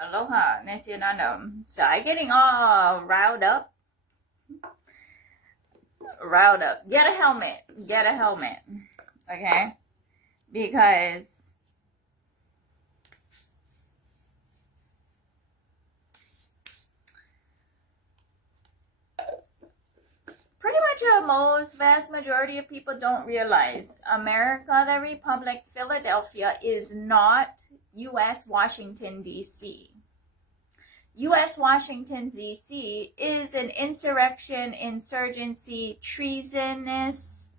Aloha, Netianandam. So I getting all riled up. Riled up. Get a helmet. Get a helmet. Okay? Because pretty much most vast majority of people don't realize America, the Republic, Philadelphia is not U.S. Washington, D.C. U.S. Washington, D.C. is an insurrection, insurgency, treasonous,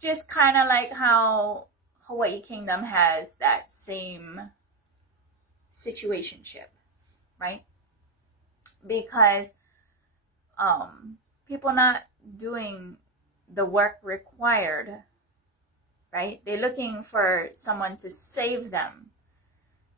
just kind of like how Hawaii Kingdom has that same situationship, right? Because people not doing the work required, right? They're looking for someone to save them.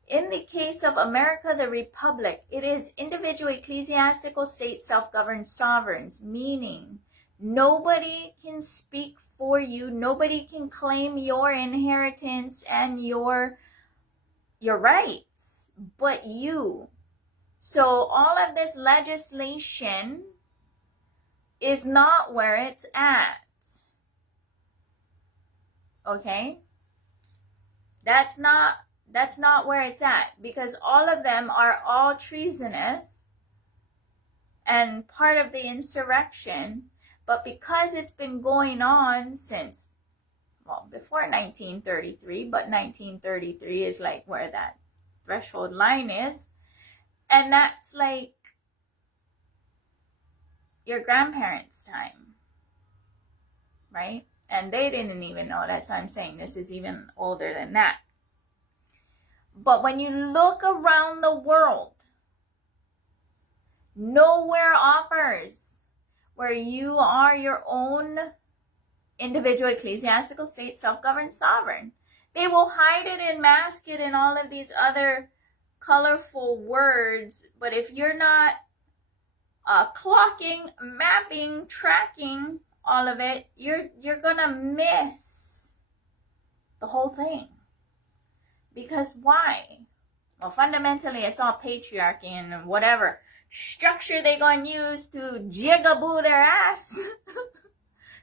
In the case of America, the Republic, it is individual, ecclesiastical, state, self-governed sovereigns, meaning nobody can speak for you. Nobody can claim your inheritance and your rights, but you. So all of this legislation is not where it's at. Okay? That's not where it's at, because all of them are all treasonous and part of the insurrection. But because it's been going on since, well, before 1933, but 1933 is like where that threshold line is. And that's like your grandparents' time, right? And they didn't even know. That's why I'm saying this is even older than that. But when you look around the world, nowhere offers where you are your own individual, ecclesiastical, state, self-governed sovereign. They will hide it and mask it in all of these other colorful words. But if you're not clocking, mapping, tracking all of it, you're gonna miss the whole thing. Because why? Well, fundamentally, it's all patriarchy and whatever structure they gonna use to jigaboo their ass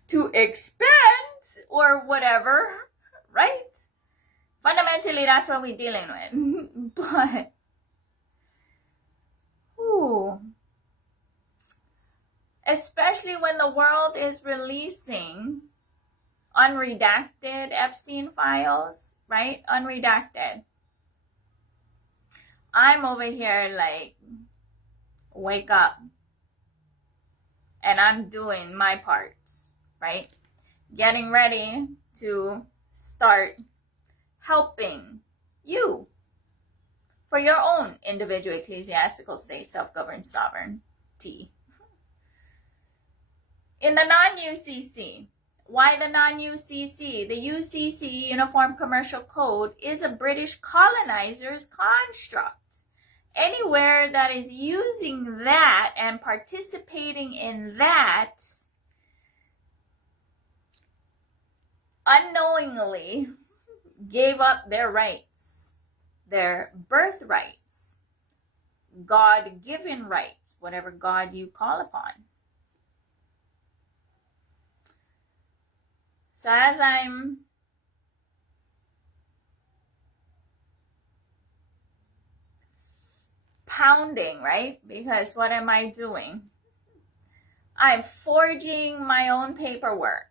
to expand or whatever, right? Fundamentally, that's what we're dealing with. But, especially when the world is releasing unredacted Epstein files, right? Unredacted. I'm over here like, wake up. And I'm doing my part, right? Getting ready to start helping you for your own individual, ecclesiastical, state, self-governed sovereignty. In the non-UCC, why the non-UCC? The UCC, Uniform Commercial Code, is a British colonizer's construct. Anywhere that is using that and participating in that unknowingly gave up their rights, their birthrights, God-given rights, whatever God you call upon. So as I'm pounding, right? Because what am I doing? I'm forging my own paperwork,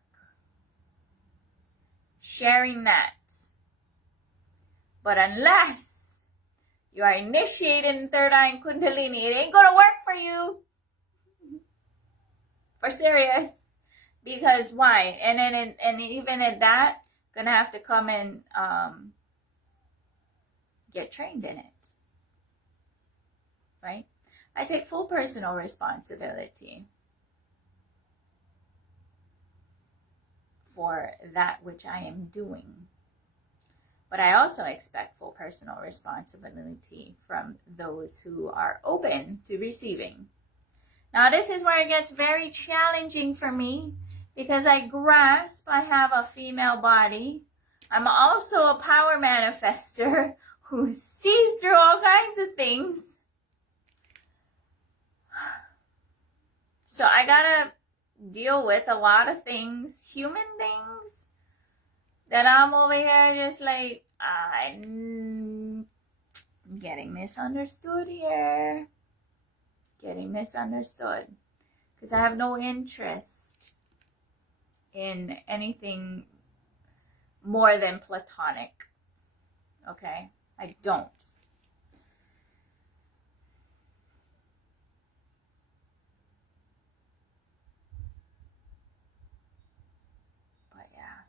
sharing that. But unless you are initiated in third eye and Kundalini, it ain't gonna work for you. For serious. Because why? And then and even at that, gonna have to come and get trained in it. Right? I take full personal responsibility for that which I am doing. But I also expect full personal responsibility from those who are open to receiving Now this is where it gets very challenging for me because I grasp I have a female body. I'm also a power manifester who sees through all kinds of things. So I gotta deal with a lot of things, human things, that I'm over here just like, I'm getting misunderstood here. Getting misunderstood. Because I have no interest in anything more than platonic. Okay? I don't. But yeah.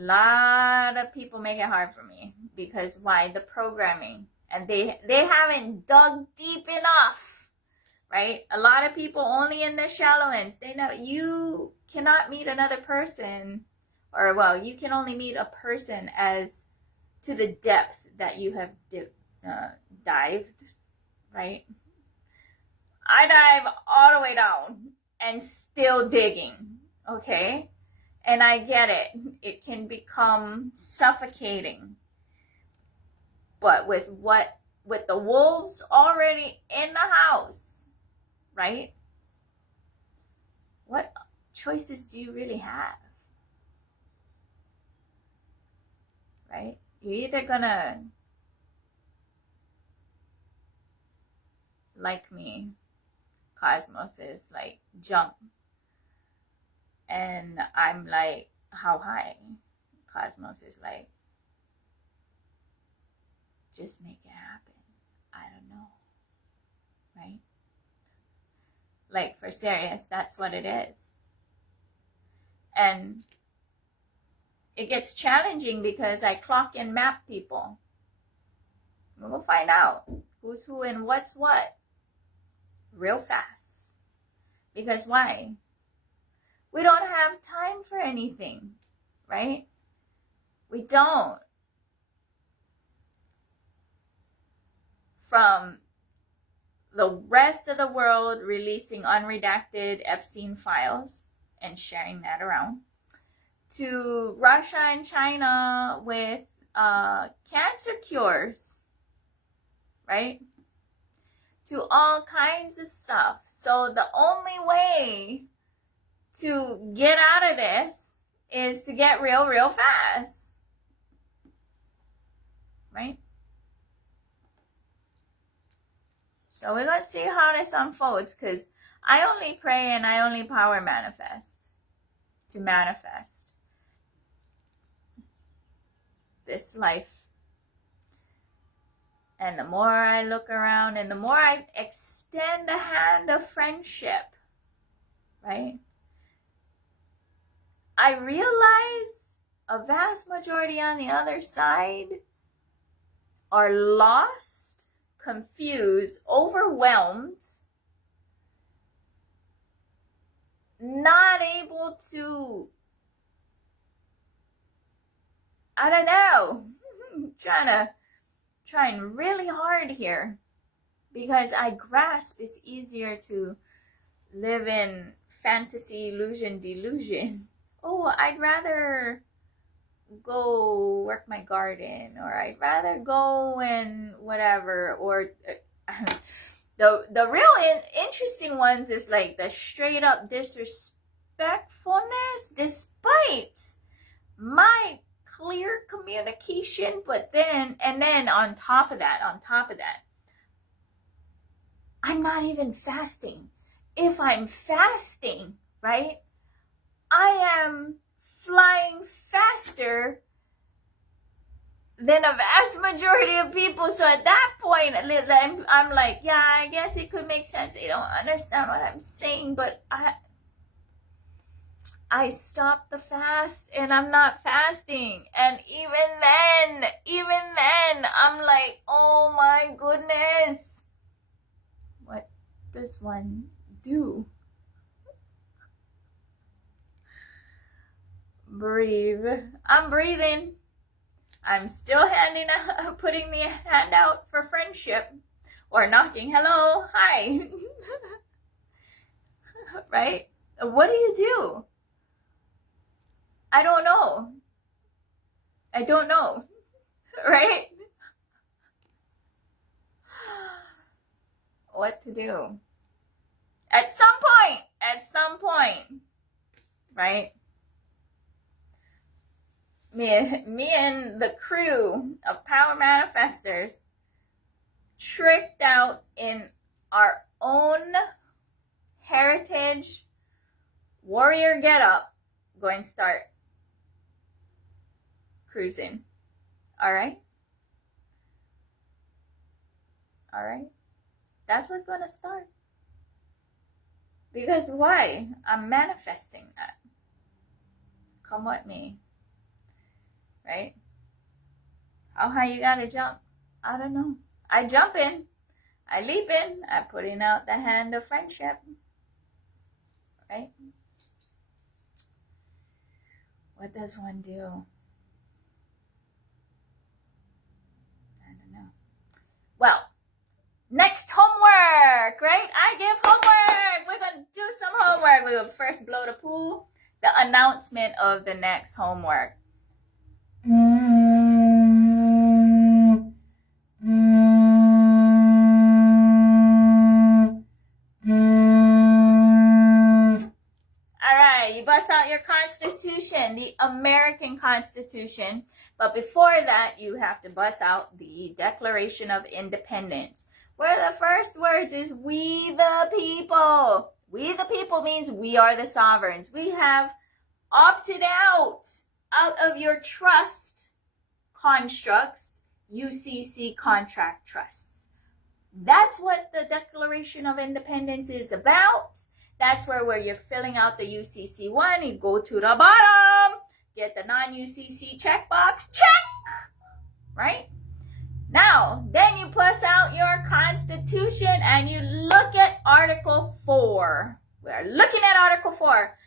A lot of people make it hard for me. Because why? The programming. And they haven't dug deep enough. Right? A lot of people only in the shallow ends. They know you cannot meet another person, or well, you can only meet a person as to the depth that you have dived, right? I dive all the way down and still digging, okay? And I get it. It can become suffocating. But with the wolves already in the house, right? What choices do you really have? Right? You're either gonna, like me, Cosmos is like jump. And I'm like, how high? Cosmos is like, just make it happen. I don't know. Right? Like, for serious, that's what it is. And it gets challenging because I clock and map people. We're going to find out who's who and what's what real fast. Because why? We don't have time for anything, right? We don't. From the rest of the world releasing unredacted Epstein files and sharing that around, to Russia and China with cancer cures, right? To all kinds of stuff. So the only way to get out of this is to get real fast, right? So we're going to see how this unfolds, because I only pray and I only power manifest to manifest this life. And the more I look around and the more I extend the hand of friendship, right? I realize a vast majority on the other side are lost, confused, overwhelmed, not able to, I don't know, trying really hard here, because I grasp it's easier to live in fantasy, illusion, delusion. Oh, I'd rather go work my garden, or I'd rather go and whatever, or the real interesting ones is like the straight up disrespectfulness despite my clear communication. But then on top of that, I'm not even fasting. If I'm fasting, right, I am flying faster than a vast majority of people. So at that point, I'm like, yeah, I guess it could make sense. They don't understand what I'm saying, but I stopped the fast and I'm not fasting. And even then, I'm like, oh my goodness, what does one do? Breathe. I'm breathing. I'm still putting the hand out for friendship. or knocking, hello, hi. Right? What do you do? I don't know. I don't know. Right? What to do? At some point, right? Me and the crew of Power Manifestors tricked out in our own heritage warrior getup, going to start cruising. All right? All right? That's what's going to start. Because why? I'm manifesting that. Come with me. Right? How high you gotta jump? I don't know. I jump in. I leap in. I'm putting out the hand of friendship. Right? What does one do? I don't know. Well, next homework, right? I give homework. We're going to do some homework. We will first blow the pool. The announcement of the next homework. Alright, you bust out your Constitution, the American Constitution. But before that, you have to bust out the Declaration of Independence, where the first words is we the people. We the people means we are the sovereigns. We have opted out of your trust constructs, UCC contract trusts. That's what the Declaration of Independence is about. That's where you're filling out the UCC one, you go to the bottom, get the non-UCC checkbox, check, right? Now, then you plus out your Constitution and you look at Article 4. We're looking at Article 4.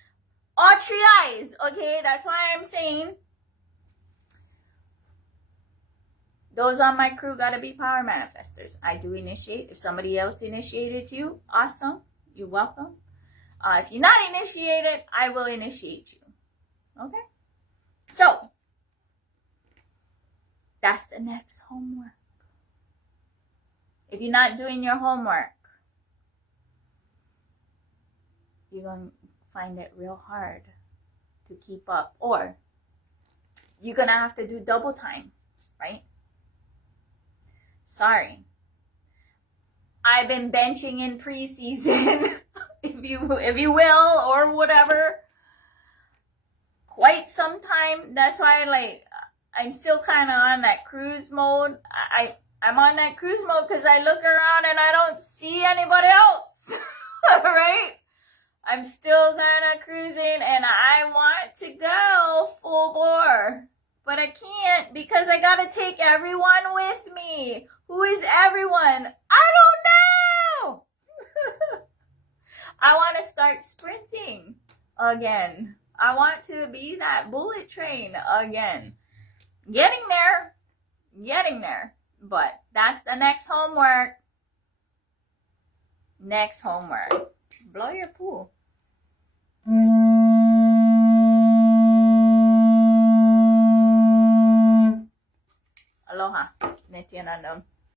All three eyes, okay? That's why I'm saying those on my crew gotta be power manifestors. I do initiate. If somebody else initiated you, awesome. You're welcome. If you're not initiated, I will initiate you. Okay? So, that's the next homework. If you're not doing your homework, you're going to find it real hard to keep up. Or, you're going to have to do double time, right? Sorry. I've been benching in preseason. if you will, or whatever, quite some time. That's why, I'm still kind of on that cruise mode. I'm on that cruise mode because I look around and I don't see anybody else, right? I'm still kind of cruising and I want to go full bore, but I can't because I got to take everyone with me. Who is everyone? I don't know. I want to start sprinting again. I want to be that bullet train again. Getting there. But that's the next homework. Next homework. Blow your pool. Aloha. Nityanandam.